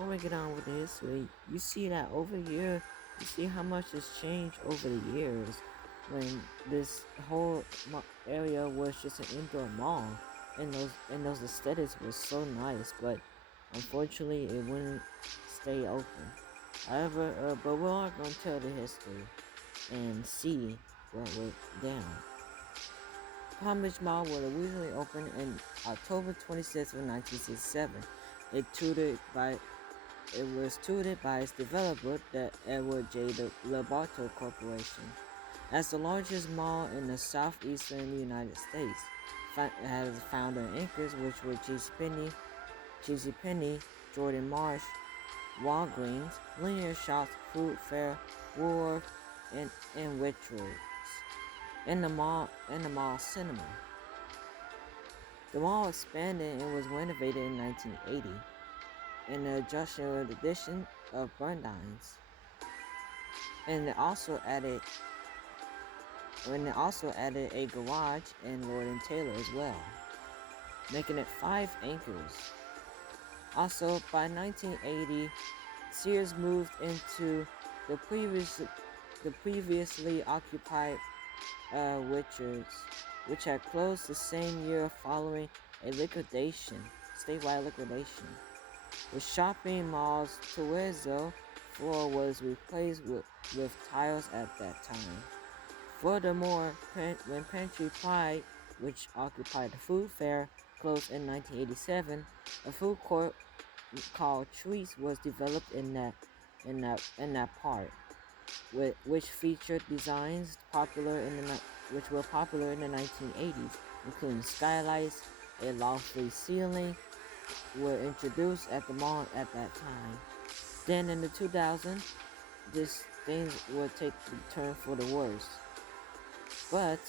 before we get on with the history, you see that over here, you see how much has changed over the years when this whole area was just an indoor mall, and those aesthetics was so nice, but unfortunately it wouldn't stay open. However, but we are going to tell the history and see what went down. Palm Beach Mall was originally opened in October 26th, 1967. It tutored by It was touted by its developer, the Edward J. Lobato Corporation, as the largest mall in the southeastern United States. It has founder anchors, which were JCPenney, Jordan Marsh, Walgreens, Linear Shops, Food Fair, Woolworth, and Whitworths. In the mall cinema. The mall expanded and was renovated in 1980 in the Joshua edition of Burdines, and it also added a garage and Lord and Taylor as well, making it 5 anchors. Also, by 1980, Sears moved into the previously occupied Richards, which had closed the same year following a statewide liquidation. The shopping mall's terrazzo floor was replaced with tiles at that time. Furthermore, when Pantry Pride, which occupied the food fair, closed in 1987, a food court called Treats was developed in that part, which featured designs which were popular in the 1980s, including skylights, a loft-free ceiling, were introduced at the mall at that time. Then in the 2000s, things would take a turn for the worse. But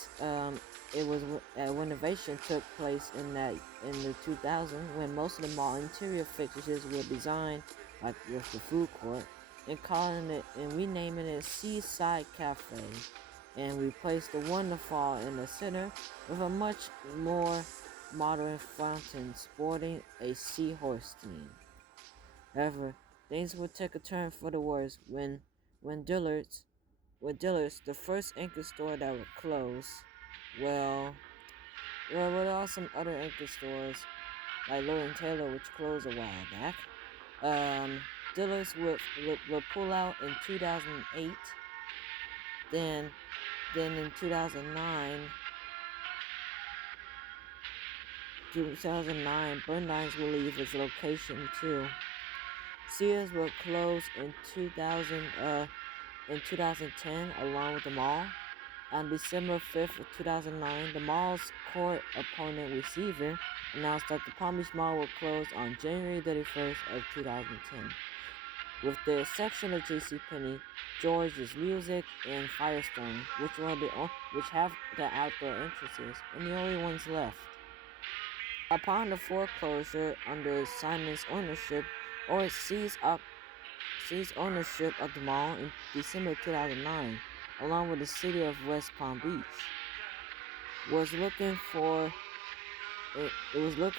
it was renovation took place in the 2000s when most of the mall interior fixtures were designed like with the food court and renaming it Seaside Cafe, and replaced the Wonderfall in the center with a much more modern fountain sporting a seahorse theme. However, things would take a turn for the worse when Dillard's, the first anchor store that would close. Well, there are some other anchor stores like Lord and Taylor, which closed a while back. Dillard's would pull out in 2008. Then in 2009, Burdines will leave its location too. Sears will close in 2010 along with the mall. On December 5th of 2009, the mall's core opponent Receiver announced that the Palm Beach Mall will close on January 31st of 2010. With the exception of JCPenney, George's Music, and Firestone, which have the outdoor entrances, and the only ones left. Upon the foreclosure under Simon's ownership, or seized ownership of the mall in December 2009, along with the city of West Palm Beach, was looking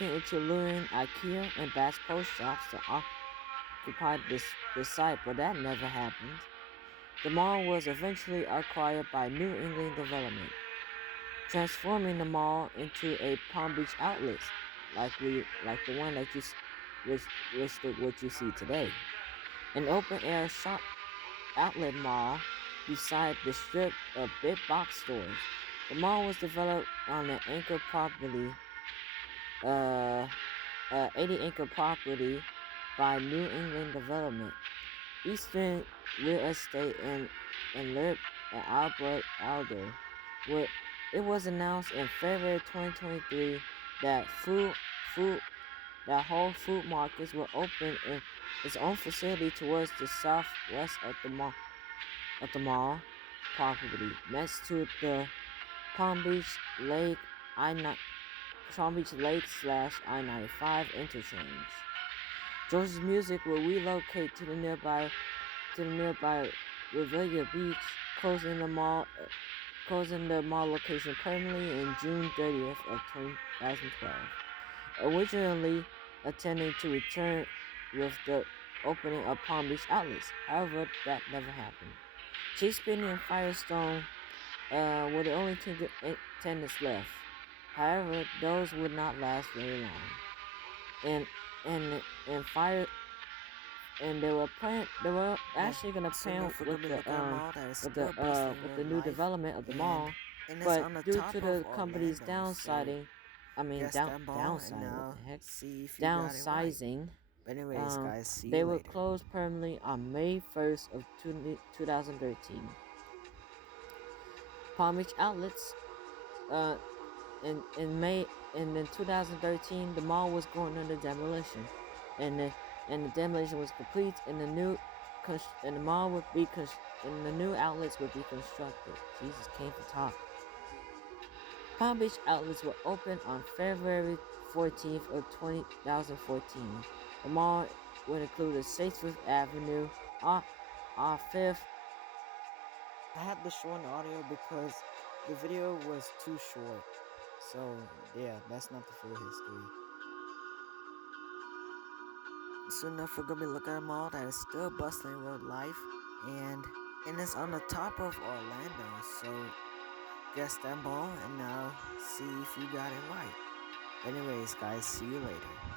into luring IKEA and Bass Pro Shops to occupy the site, but that never happened. The mall was eventually acquired by New England Development, transforming the mall into a Palm Beach outlet, like the one that what you see today. An open-air shop outlet mall beside the strip of big box stores. The mall was developed on an anchor property, 80-acre property by New England Development, Eastern Real Estate, and Albert Alder. It was announced in February 2023 that Whole Food Markets will open in its own facility towards the southwest of the mall property, next to the Palm Beach Lake I-95 interchange. George's Music will relocate to the nearby Riviera Beach, closing the mall location permanently in June 30th of 2012. Originally intending to return with the opening of Palm Beach outlets. However, that never happened. Chase Penny and Firestone were the only two tenants left. However, those would not last very long. And fire and they were actually gonna plan with the new development of the mall, but due to the company's downsizing, downsizing, what the heck, downsizing, they were closed permanently on May 1st of 2013. Palm Beach outlets, in 2013, the mall was going under demolition, and the demolition was complete, and the new outlets would be constructed. Jesus, can't even talk. Palm Beach outlets were opened on February 14th of 2014. The mall would include a 6th Avenue, off 5th. I had to shorten the audio because the video was too short. So, yeah, that's not the full history. Soon enough, we're gonna be looking at a mall that is still bustling with life, and it's on the top of Orlando. So, guess that mall, and now see if you got it right. Anyways, guys, see you later.